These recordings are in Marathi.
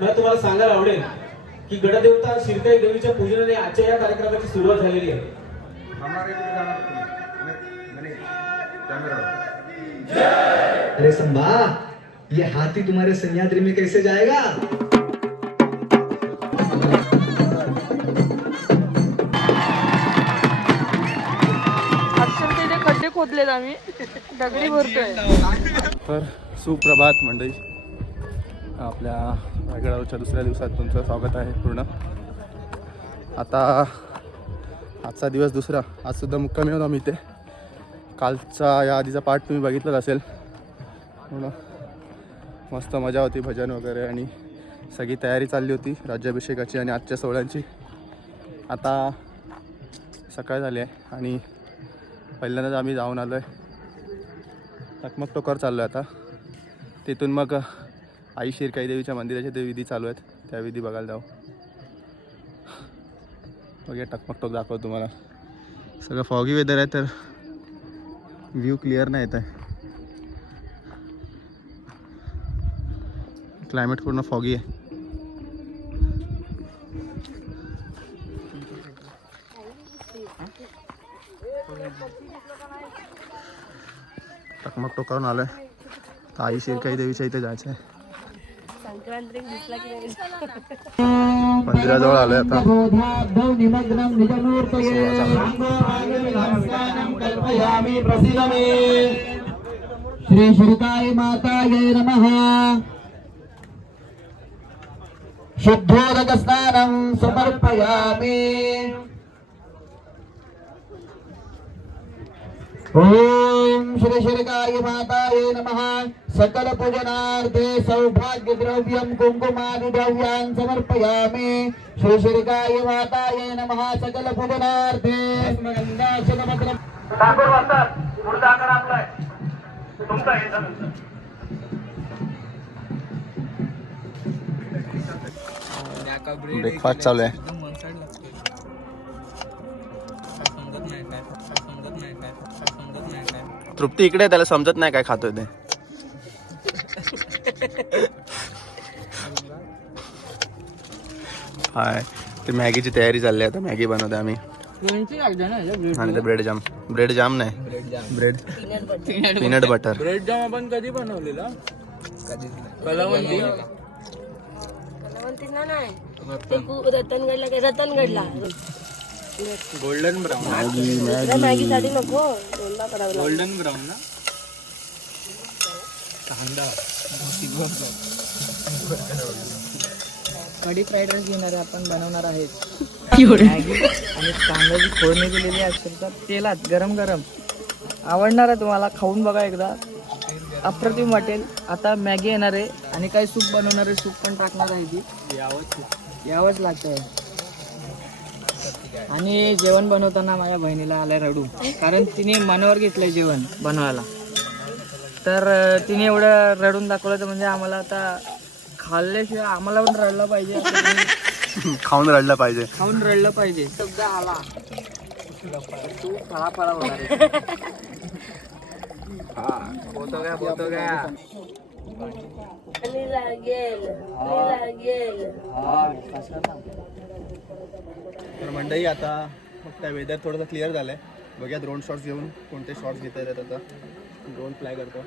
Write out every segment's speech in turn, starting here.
मला तुम्हाला सांगायला आवडेल की गणदेवता शिरकाई देवीच्या पूजनाने आजच्या या कार्यक्रमाची सुरुवात झालेली आहे. अरे संभा, ये हाथी तुम्हारे सह्याद्री में कैसे जाएगा? खड्डे खोदलेत आम्ही, दगडी भरतोय. तर सुप्रभात मंडळी, आपल्या रायगडावरच्या दुसऱ्या दिवसात तुमचं स्वागत आहे पूर्ण. आता आजचा दिवस दुसरा, आजसुद्धा मुक्कामी होतो आम्ही इथे. कालचा या आधीचा पार्ट तुम्ही बघितलाच असेल. पूर्ण मस्त मजा होती, भजन वगैरे, आणि सगळी तयारी चालली होती राज्याभिषेकाची आणि आजच्या सोहळ्यांची. आता सकाळ झाली आहे आणि पहिल्यांदाच आम्ही जाऊन आलो आहे टकमक टोकावर चाललो आहे. आता तिथून मग आई शिरकाई देवीच्या मंदिराचे ते विधी चालू आहेत, त्या विधी बघायला जाऊ. बघूया, टकमक टोक दाखवतो तुम्हाला. सगळं फॉगी वेदर आहे तर व्ह्यू क्लिअर नाही येत आहे. क्लायमेट पूर्ण फॉगी आहे. टकमक टोकावरून आलोय, तर आई शिरकाई देवीच्या इथे जायचं आहे. मंदिराजवळ आलोय आता. श्री शिरकाई माताये नमः. शुद्धोदक स्नानं समर्पयामि. ओम श्री शिरकाई माताये नमः. सकल पूजनार्थे सौभाग्य द्रव्यं कुंकुमादि द्रव्यान् समर्पयामि. श्री शिरकाई माताये नमः. सकल पूजनार्थे ब्रेकफास्ट चालू आहे. तृप्ती इकडे, त्याला समजत नाही काय खातोय ते. हाय, ते मॅगीची तयारी चालली आहे. आता मॅगी बनवते आम्ही. आणि ते ब्रेड जाम नाही, ब्रेड पीनट बटर. ब्रेड जाम आपण कधी बनवलेला? रतनगडला गोल्डन ब्राऊन. मॅगी साठी नको, गोल्डन ब्राऊन ना. कांदा कढी फ्राईड राईस घेणार आहे आपण, बनवणार आहेत. मॅगी आणि कांद्याची फोडणी दिलेली असेल तर तेलात गरम गरम. आवडणार आहे तुम्हाला, खाऊन बघा एकदा, अप्रतिम वाटेल. आता मॅगी येणार आहे आणि काही सूप बनवणार आहे, सूप पण टाकणार आहे. ती यावंच लागतंय. आणि जेवण बनवताना माझ्या बहिणीला आलाय रडू, कारण तिने मनावर घेतलंय जेवण बनवायला. तर तिने एवढं रडून दाखवलं, तर म्हणजे आम्हाला आता खाल्ल्याशिवाय आम्हाला पण रडलं पाहिजे. खाऊन रडलं पाहिजे, खाऊन रडलं पाहिजे. शब्द आला तू फळा होणार आहे. तर मंडळी, आता फक्त वेदर थोडंसं क्लिअर झालंय. बघूया ड्रोन शॉट्स घेऊन कोणते शॉट्स घेता येतात. आता ड्रोन फ्लाय करतो.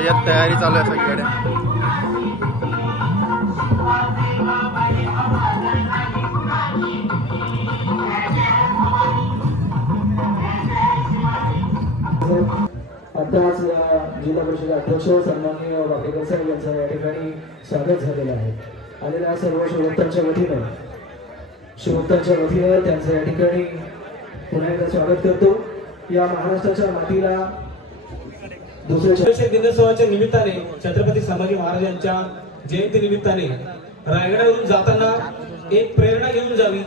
यात तयारी चालू आहे सगळीकडे. आताच जिल्हा परिषद अध्यक्ष सन्माननीय वाकेकर साहेब यांचं या ठिकाणी स्वागत झालेलं आहे. आलेल्या सर्व शिवभक्तांच्या वतीनं त्यांचं या ठिकाणी पुन्हा एकदा स्वागत करतो. या महाराष्ट्राच्या मातीला दुसऱ्या दिनोत्सवाच्या निमित्ताने छत्रपती संभाजी महाराजांच्या जयंती निमित्ताने रायगडावरून जाताना एक प्रेरणा घेऊन जावी,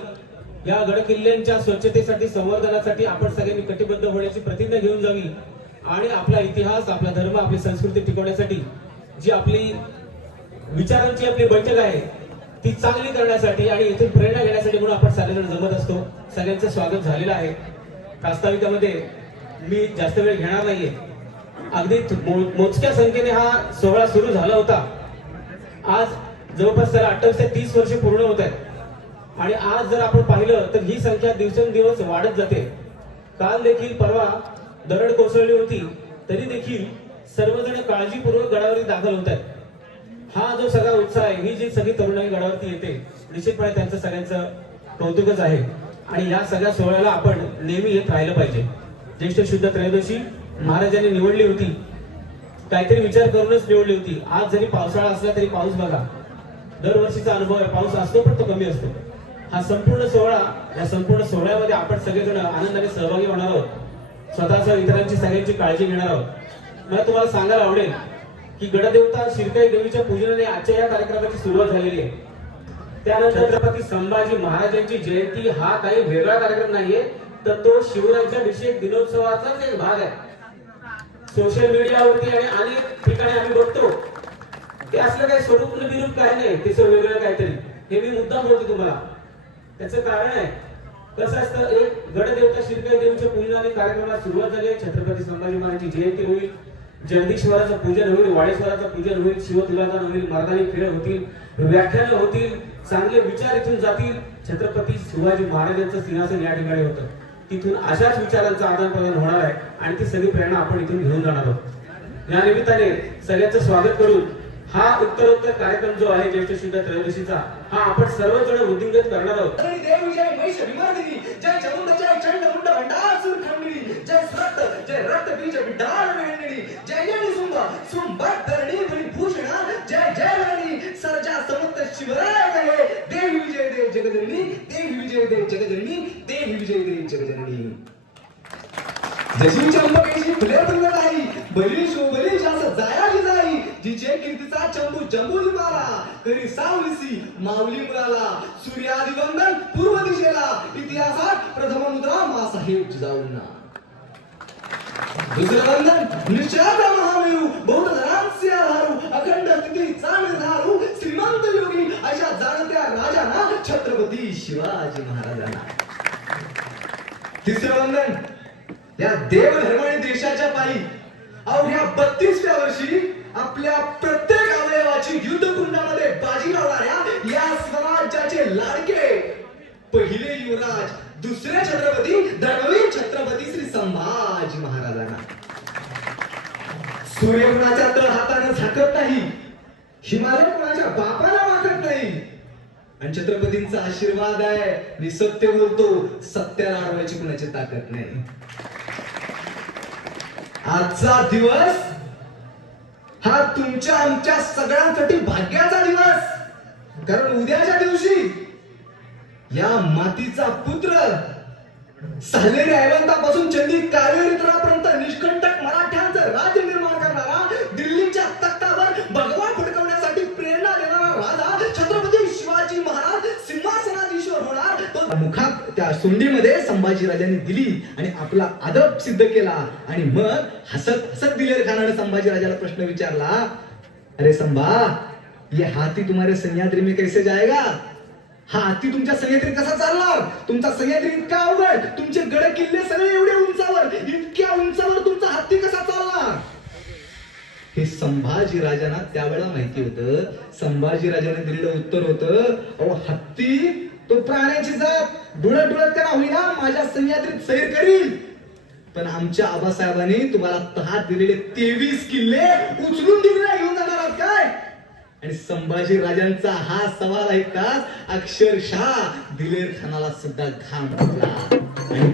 या गड किल्ल्यांच्या स्वच्छतेसाठी संवर्धनासाठी आपण सगळ्यांनी कटिबद्ध होण्याची प्रतिज्ञा घेऊन जावी आणि आपला इतिहास, आपला धर्म, आपली संस्कृती टिकवण्यासाठी जी आपली विचारांची आपली बैठक आहे ती चांगली करण्यासाठी आणि इथून प्रेरणा घेण्यासाठी म्हणून आपण सगळेजण जमत असतो. सगळ्यांचं स्वागत झालेलं आहे. प्रास्ताविकामध्ये मी जास्त वेळ घेणार नाहीये. अगदी मोजक्या संख्येने हा सोहळा सुरू झाला होता. आज जवळपास त्याला 28 ते 30 वर्ष पूर्ण होत आहेत आणि आज जर आपण पाहिलं तर ही संख्या दिवसेंदिवस वाढत जाते. काल देखील परवा दरड कोसळली होती तरी देखील सर्वजण काळजीपूर्वक गडावरती दाखल होत आहेत. हा जो सगळा उत्साह आहे, ही जी सगळी तरुणाई गडावरती येते, निश्चितपणे त्यांचं सगळ्यांचं कौतुकच आहे आणि या सगळ्या सोहळ्याला आपण नेहमी येत राहिलं पाहिजे. ज्येष्ठ शुद्ध त्रयोदशी महाराजांनी निवडली होती, काहीतरी विचार करूनच निवडली होती. आज जरी पावसाळा असला तरी पाऊस बघा, दरवर्षीचा अनुभव आहे, पाऊस असतो पण तो कमी असतो. हा संपूर्ण सोहळा, या संपूर्ण सोहळ्यामध्ये आपण सगळेजण आनंदाने सहभागी होणार आहोत, स्वतःसह इतरांची सगळ्यांची काळजी घेणार आहोत. मला तुम्हाला सांगायला आवडेल की गडदेवता शिरकाई देवीच्या पूजनाने आजच्या या कार्यक्रमाची सुरुवात झालेली आहे. त्यानंतर छत्रपती संभाजी महाराजांची जयंती हा काही वेगळा कार्यक्रम नाहीये, तर तो शिवराज्याभिषेक दिनोत्सवाचाच एक भाग आहे. सोशल मीडियावरती आणि अनेक ठिकाणी आम्ही बघतो ते असलं काही स्वरूप विरूप काही नाही, ते वेगळं काहीतरी. हे मी मुद्दाम बोलतो तुम्हाला, त्याचं कारण आहे. कसं असतं, एक गडदेवता शिरकाई देवीच्या पूजनाने कार्यक्रमाला सुरुवात झाली आहे. छत्रपती संभाजी महाराजांची जयंती होईल, जगदीश्वराचं पूजन होईल, वाडेश्वराचं पूजन होईल, शिवतुलादान होईल, मर्दानी खेळ होतील, व्याख्यानं होतील, चांगले विचार इथून जातील. छत्रपती शिवाजी महाराजांचं सिंहासन या ठिकाणी होतं, तिथून अशाच विचारांचं आदान प्रदान होणार आहे आणि ती सगळी प्रेरणा आपण इथून घेऊन जाणार आहोत. या निमित्ताने सगळ्यांचं स्वागत करून हा उत्तरोत्तर कार्यक्रम जो आहे ज्येष्ठ शुद्ध त्रयोदशीचा, हा आपण सर्वजण वृद्धिंगत करणार आहोत. देव जय महिष विमर्दिनी, जय चामुंड, जय चंडमुंड भंडासुर खंडिनी, जय रक्त बीज विडाळ वेणणी, जय जय सुंबा सुंबत धरणी भरी भूषणा, जय जय राणी सर्जा समुक्त शिवराय गहे, देवी विजय देव जगजननी, देवी विजय देव जगजननी, देवी विजय देव जगजननी. जशी चंपकेशी फुले फुलणारी, बली शोभली जास जायाची जाई, जिचे कीर्तीचा चंबू जंबूल मारा, तरी सावलीसी माऊली मुलाला, सूर्यादिवंदन पूर्व दिशेला, इतिहासात प्रथम मुद्रा मासाहेब जिजाऊंना. दुसरं वंदन निश्चयाचा महामेरू, बौद्ध धनांचे आधारू, अखंड स्थितीचा निर्धारू, श्रीमंत योगी अशा जाणत्या राजांना, छत्रपती शिवाजी महाराजांना. तिसरं वंदन या देवधर्माने देशाच्या पायी अवघ्या 32व्या वर्षी आपल्या प्रत्येक अवयवाची युद्धकुंडामध्ये बाजी लावणाऱ्या या स्वराज्याचे लाडके पहिले युवराज, दुसरे छत्रपती, धर्मवीर छत्रपती श्री संभाजी महाराजांना. सूर्य कुणाच्या तळ हाताने झाकत नाही, हिमालय कुणाच्या बापाला वाकत नाही आणि छत्रपतींचा आशीर्वाद आहे, मी सत्य बोलतो, सत्याला अडवायची कुणाची ताकद नाही. आजचा दिवस हा तुमच्या आमच्या सगळ्यांसाठी भाग्याचा दिवस, कारण उद्याच्या दिवशी या मातीचा पुत्र सालेरी ऐवंतापासून चंदी कावेरीपर्यंत निष्कंटक मराठ्यांचं राज्य निर्माण करणारा, दिल्लीच्या तख्तावर भगवा फडकवण्यासाठी प्रेरणा देणारा राजा छत्रपती शिवाजी महाराज सिंहासनाधीश्वर होणार. तो मुखात त्या सोंडीमध्ये संभाजी राजांनी दिली आणि आपला अदब सिद्ध केला आणि मग हसत हसत दिलेर खानाने संभाजी राजाला प्रश्न विचारला, अरे संभा, ये हाथी तुम्हारे सह्याद्री में कैसे जाएगा? हा हाती तुमच्या सह्याद्रीत कसा चालणार? तुमचा सह्याद्री इतका अवघड, तुमचे गड किल्ले सगळे एवढे उंचावर, इतक्या उंचावर तुमचा हत्ती कसा चालणार? हे संभाजी राजांना त्यावेळेला माहिती होतं. संभाजी राजाने दिलेलं उत्तर होतं, अहो हत्ती तो प्राण्याची जात, डुळत डुळत त्याला होईना माझ्या सह्याद्रीत सैर करील, पण आमच्या आबासाहेबांनी तुम्हाला तहात दिलेले 23 किल्ले उचलून दिल्लीला घेऊन जाणार आहात काय? आणि संभाजी राजांचा हा सवाल ऐकताच अक्षरशः दिलेर खानाला सुद्धा घाम फुटला. आणि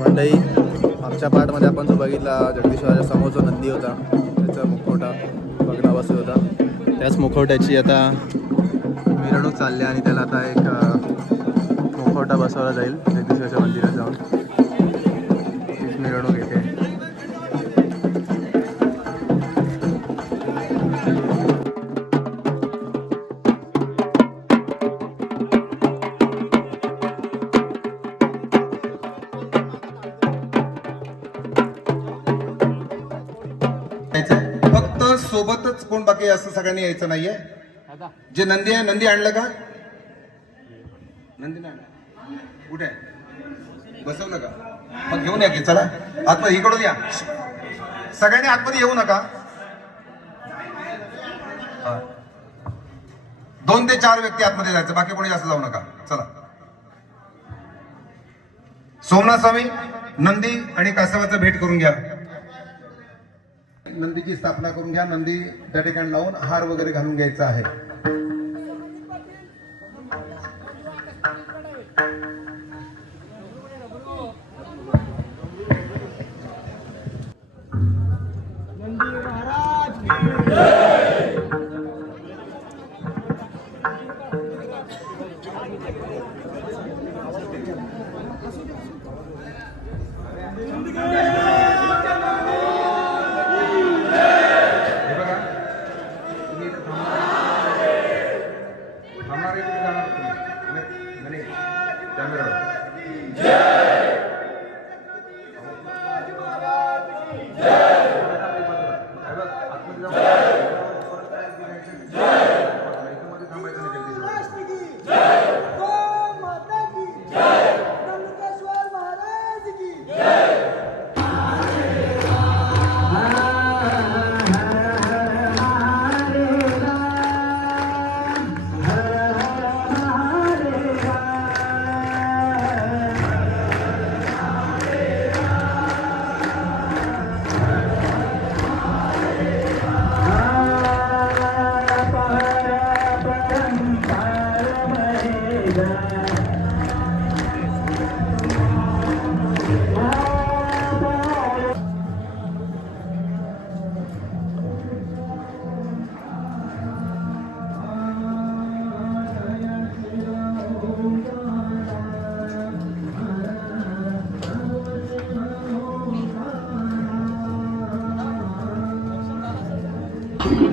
मंडळी, मागच्या पार्टमध्ये आपण जो बघितला जगदीश्वराच्या समोर जो नंदी होता त्याचा मुखवटा बघणं बसत होता, त्याच मुखवट्याची आता मिरवणूक चालली आणि त्याला आता एक मुखवटा बसवला जाईल जगदीश्वराच्या मंदिरात जाऊन. तीच मिरवणूक येते. फक्त सोबतच कोण बाकी असं सगळ्यांनी यायचं नाहीये. जे नंदी आहे, नंदी आणलं का? नंदी नाही आणलं. कुठे आहे? बसवलं का? मग घेऊन या की. चला आतमध्ये इकडून या. सगळ्यांनी आतमध्ये येऊ नका. 2 ते 4 व्यक्ती आतमध्ये जायचं, बाकी कोणी जास्त जाऊ नका. चला. सोमनाथ स्वामी, नंदी आणि कासवाचं भेट करून घ्या. नंदीची स्थापना करून घ्या. नंदी त्या ठिकाणी लावून हार वगैरे घालून घ्यायचा आहे.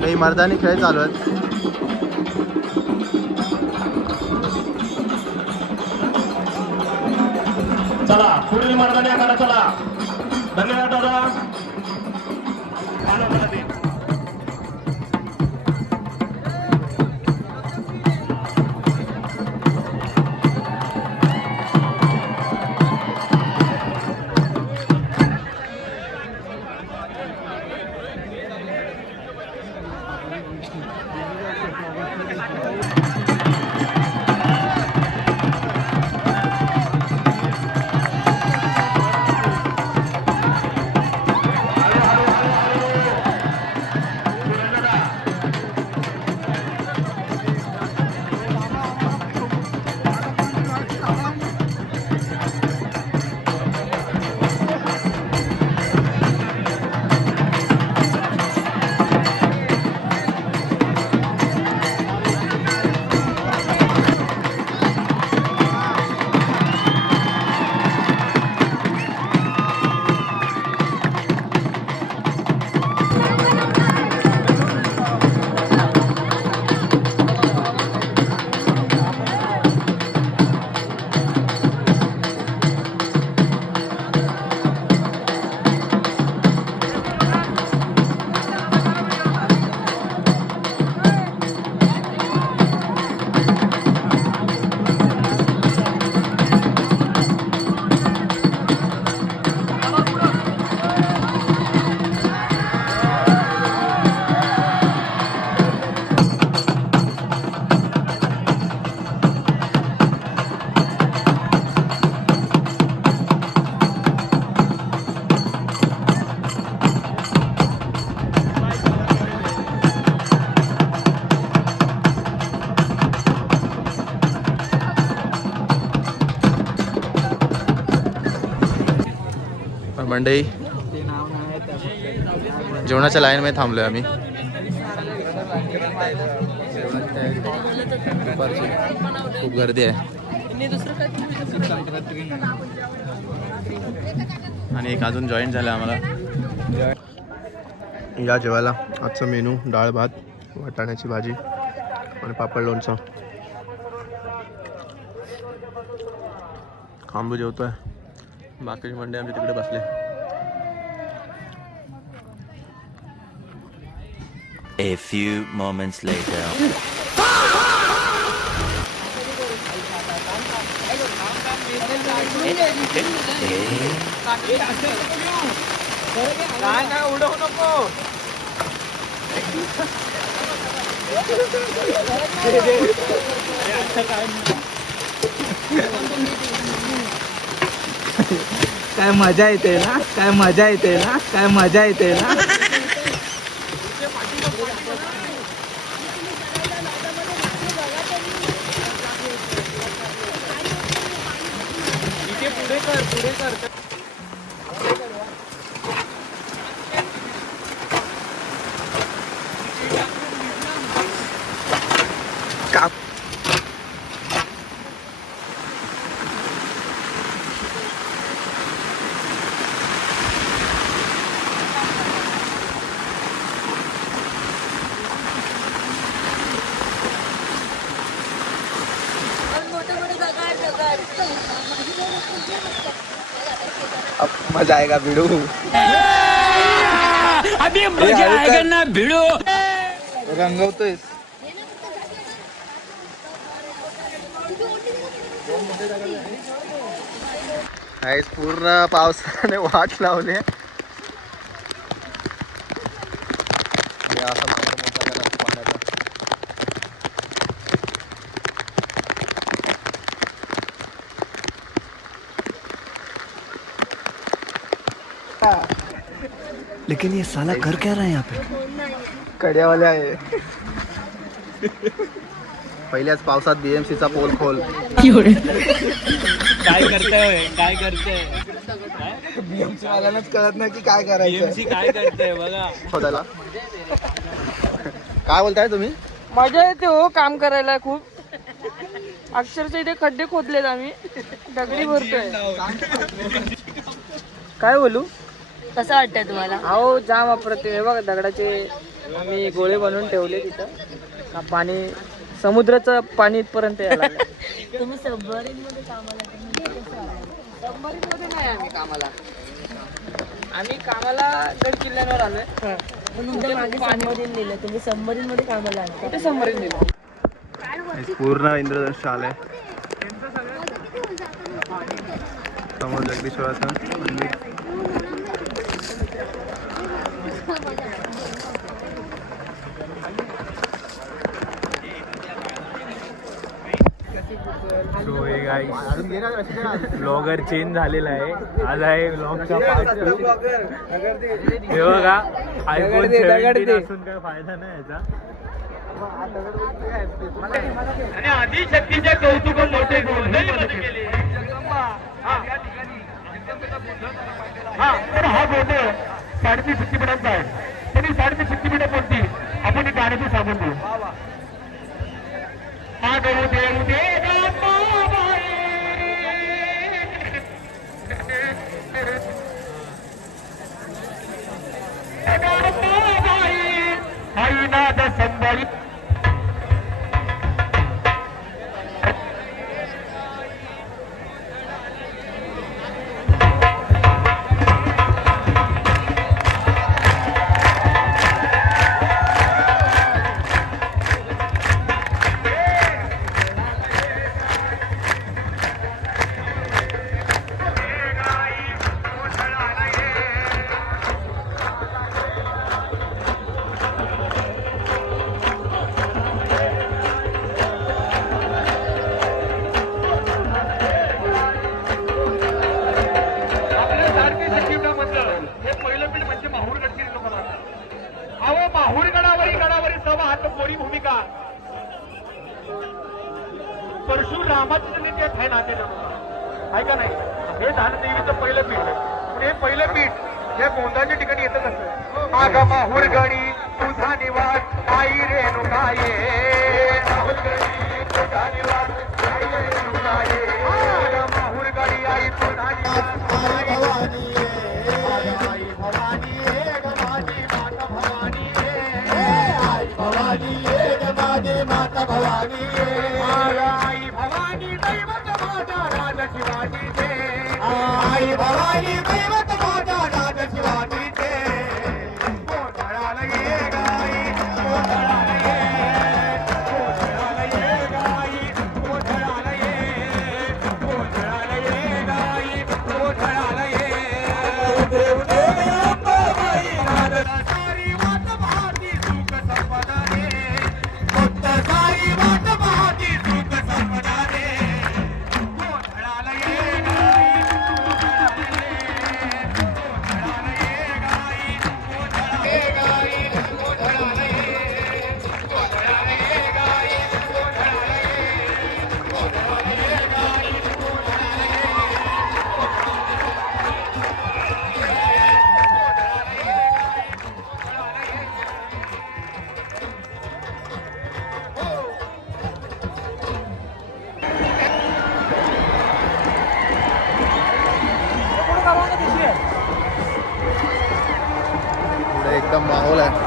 काही मर्दानी खेळ चालू आहेत. चला पुढील मर्दानी आखाडा. चला, धन्यवाद दादा. मंडई जेवणाच्या लाईन मध्ये थांबलोय आम्ही. जेवणाची तयारी दुपारची खूप गर्दी आहे. आणि एक अजून जॉईन झालं आम्हाला. या जेवायला आजचं मेनू डाळ भात, वाटाण्याची भाजी आणि पापड लोणचं. आंबू जेवतोय. बाकीची मंडळी आमच्या तिकडे बसले. A few moments later. काय उडवू नको. काय मजा येते ना, काय मजा येते ना, काय मजा येते ना. पुढे कर. मजा आएगा भिडू. अभी मजा आएगा ना भिडो. रंगवतोय. आज पूर्ण पावसाने वाट लावली. लेकिन ये साला कर क्या रहा है यहाँ पे? कड्यावाले आहे. पहिल्याच पावसात BMC चा पोल खोल. काय करतोय BMC वाल्यांनाच कळत नाही की काय करायचं. BMC काय करतोय बघा. शोधायला. काय बोलताय तुम्ही? मजा येते हो काम करायला खूप. अक्षरशः इथे खड्डे खोदलेत आम्ही, दगडी भरतोय. काय बोलू. कसं वाटतंय तुम्हाला? अहो जाम अप्रतिम आहे बघा. दगडाचे आम्ही गोळे बनवून ठेवले तिथं. पाणी समुद्राचं पाणी इथपर्यंत यायला लागलं. तुम्ही सबमरीन मध्ये कामाला सबमरीन मध्ये नाही आम्ही कामाला गड किल्ल्यावर आलोय. तुमच्या मागे सबमरीन दिलं, तुम्ही सबमरीन मध्ये कामाला आहात. कुठे सबमरीन दिलं. पूर्ण इंद्रधनुष्य आलंय. समोर जगदीश्वराचं मंदिर. ब्लॉगर चेंज झालेला आहे. आज आहे ब्लॉगचा पार्ट 2. हे बघा iPhone 17 असून काय फायदा नाही याचा. आणि आधी शक्तीचे कौतुक मोठे केले. हा फोटो 3.5 शक्तीपीठांचा आहे. तरी 3.5 शक्तीपीठ कोणती आपण गाण्याची सांगून देऊ. हा देऊ देऊ दे हरिनाथ संभाळी. परशुरामाचं आहे नाते आहे का नाही. हे झालं देवीचं पहिलं पीठ. हे पहिलं पीठ या गोंदाच्या ठिकाणी येतच असतं. आगा माहूर गडी तुझा निवास आई रेणुका ये. माहूर गडी तुझा निवास आई रेणुका ये. आगा माहूर गडी आई तुझा निवास आई भवानी ये. आई भवानी ये ग माझी माता भवानी ये. आई भवानी ये ग माझी माता भवानी ये. आई भवानी दैवत माझा राज शिवाजीचे. आई भवानी दैवत माझा राज शिवाजीचे. गोंधळाला ये गाई गोंधळाला ये. गोंधळाला ये गाई गोंधळाला ये. गोंधळाला ये गाई गोंधळाला ये. देव देव अंबाबाई राधा सारी वाट पाहती सुख संपदाने. फक्त सारी वाट पाहती सुख संपदाने. गोंधळाला ये गाई गोंधळाला ये. गोंधळाला ये गाई गोंधळाला ये गाई गोंधळाला ये. गोंधळाला ये गाई गोंधळाला ये. गोंधळाला ये गाई गोंधळाला ये. पुढे एकदम माहोल आहे.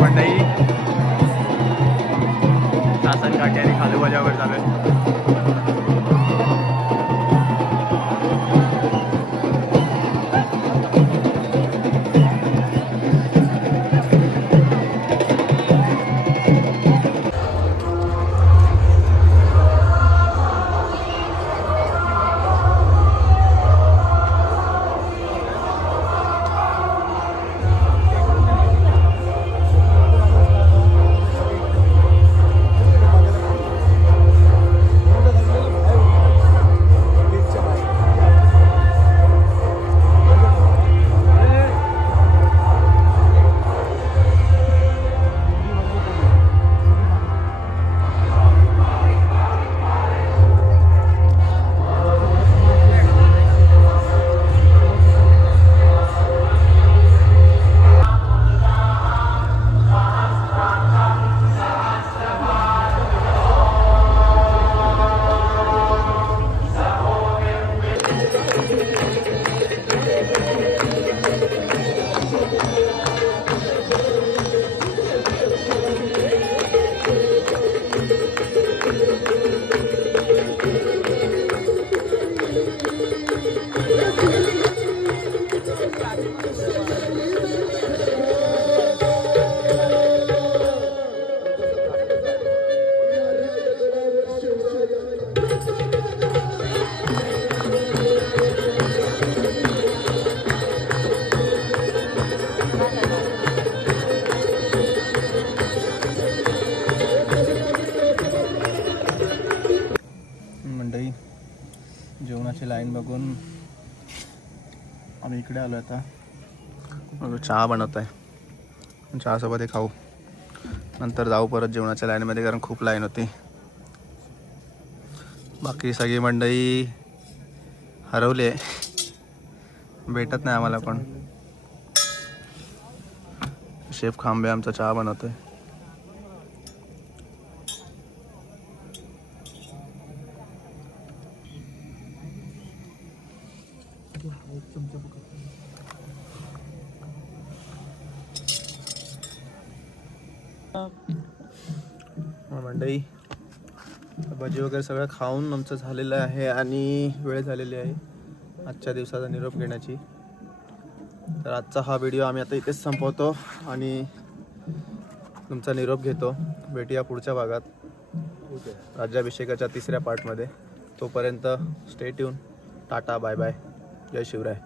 मंडई शासन काठी आणि खालूबाजावर चालू आहे. मंडळी, जेवणाची लाईन बघून आम्ही इकडे आलो आता. चहा बनवत आहे, चहासोबत हे खाऊ, नंतर जाऊ परत जेवणाच्या लाईनमध्ये कारण खूप लाईन होती. बाकी सगळी मंडळी हरवली आहे, भेटत नाही आम्हाला. पण शेफ खांबे आमचा चहा बनवतोय. मंडई भजी वगैरे सगळं खाऊन आमचं झालेलं आहे आणि वेळ झालेली आहे आजच्या दिवसाचा निरोप घेण्याची. तर आजचा हा व्हिडिओ आम्ही आता इथेच संपवतो आणि तुमचा निरोप घेतो. भेटूया पुढच्या भागात राज्याभिषेकाच्या 3ऱ्या पार्टमध्ये. तोपर्यंत stay tune. Tata, bye bye, जय शिवराय.